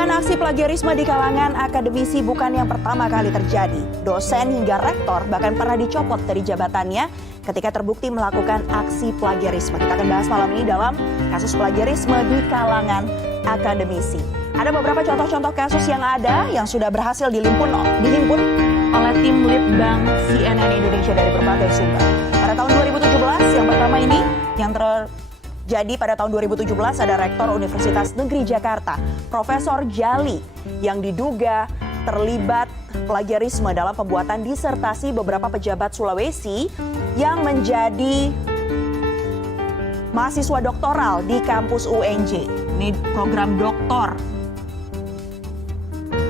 Dugaan aksi plagiarisme di kalangan akademisi bukan yang pertama kali terjadi. Dosen hingga rektor bahkan pernah dicopot dari jabatannya ketika terbukti melakukan aksi plagiarisme. Kita akan bahas malam ini dalam kasus plagiarisme di kalangan akademisi. Ada beberapa contoh-contoh kasus yang ada yang sudah berhasil dihimpun oleh tim Litbang CNN Indonesia dari berbagai sumber. Pada tahun 2017 yang pertama ini yang Jadi pada tahun 2017 ada Rektor Universitas Negeri Jakarta, Profesor Djali, yang diduga terlibat plagiarisme dalam pembuatan disertasi beberapa pejabat Sulawesi yang menjadi mahasiswa doktoral di kampus UNJ. Ini program doktor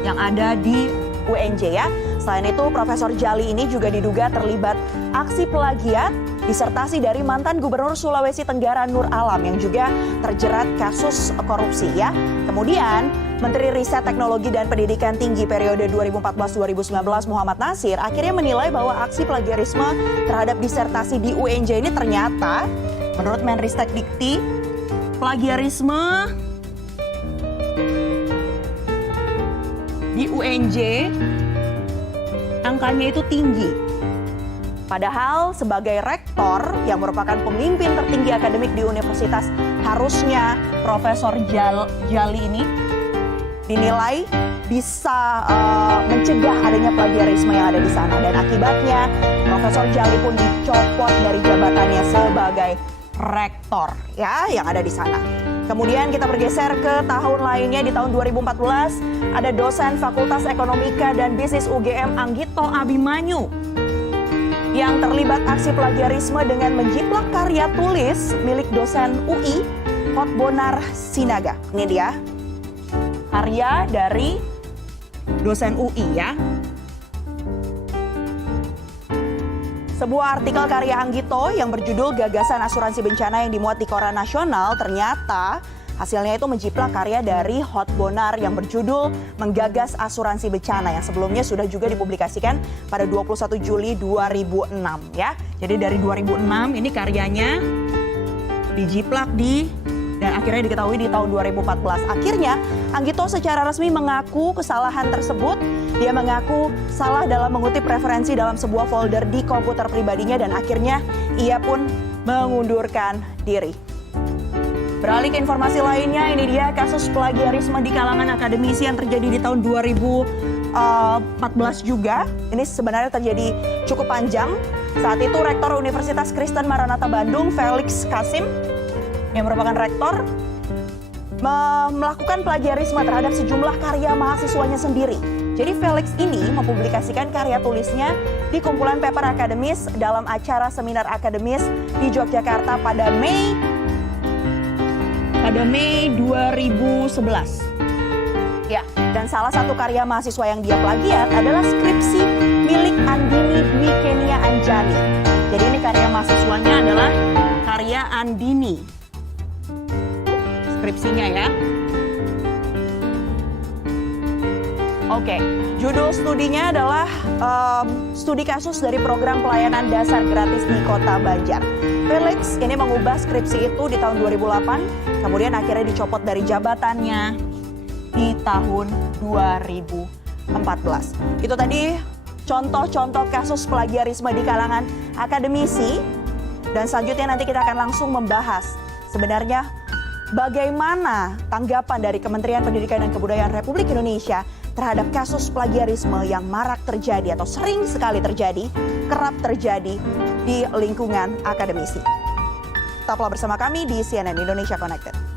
yang ada di UNJ ya. Selain itu, Profesor Djali ini juga diduga terlibat aksi plagiat disertasi dari mantan Gubernur Sulawesi Tenggara Nur Alam yang juga terjerat kasus korupsi ya. Kemudian Menteri Riset Teknologi dan Pendidikan Tinggi periode 2014-2019 Muhammad Nasir akhirnya menilai bahwa aksi plagiarisme terhadap disertasi di UNJ ini ternyata menurut Menristek Dikti plagiarisme di UNJ angkanya itu tinggi. Padahal sebagai rektor yang merupakan pemimpin tertinggi akademik di universitas, harusnya Profesor Djali ini dinilai bisa mencegah adanya plagiarisme yang ada di sana. Dan akibatnya Profesor Djali pun dicopot dari jabatannya sebagai rektor ya yang ada di sana. Kemudian kita bergeser ke tahun lainnya di tahun 2014 ada dosen Fakultas Ekonomika dan Bisnis UGM Anggito Abimanyu yang terlibat aksi plagiarisme dengan menjiplak karya tulis milik dosen UI Hotbonar Sinaga. Ini dia karya dari dosen UI ya. Sebuah artikel karya Anggito yang berjudul Gagasan Asuransi Bencana yang dimuat di Koran Nasional ternyata hasilnya itu menjiplak karya dari Hotbonar yang berjudul Menggagas Asuransi Bencana yang sebelumnya sudah juga dipublikasikan pada 21 Juli 2006 ya. Jadi dari 2006 ini karyanya dijiplak dan akhirnya diketahui di tahun 2014. Akhirnya Anggito secara resmi mengaku kesalahan tersebut. Dia mengaku salah dalam mengutip referensi dalam sebuah folder di komputer pribadinya dan akhirnya ia pun mengundurkan diri. Beralih ke informasi lainnya, ini dia kasus plagiarisme di kalangan akademisi yang terjadi di tahun 2014 juga. Ini sebenarnya terjadi cukup panjang. Saat itu Rektor Universitas Kristen Maranatha Bandung, Felix Kasim, yang merupakan rektor, melakukan plagiarisme terhadap sejumlah karya mahasiswanya sendiri. Jadi Felix ini mempublikasikan karya tulisnya di kumpulan paper akademis dalam acara seminar akademis di Yogyakarta pada Mei 2011. Ya, dan salah satu karya mahasiswa yang dia plagiat adalah skripsi milik Andini Dwi Kenia Anjani. Jadi ini karya mahasiswanya adalah karya Andini. Skripsinya ya. Oke, judul studinya adalah studi kasus dari program pelayanan dasar gratis di Kota Banjar. Felix ini mengubah skripsi itu di tahun 2008, kemudian akhirnya dicopot dari jabatannya di tahun 2014. Itu tadi contoh-contoh kasus plagiarisme di kalangan akademisi. Dan selanjutnya nanti kita akan langsung membahas sebenarnya bagaimana tanggapan dari Kementerian Pendidikan dan Kebudayaan Republik Indonesia terhadap kasus plagiarisme yang marak terjadi atau sering sekali terjadi, kerap terjadi di lingkungan akademisi. Tetaplah bersama kami di CNN Indonesia Connected.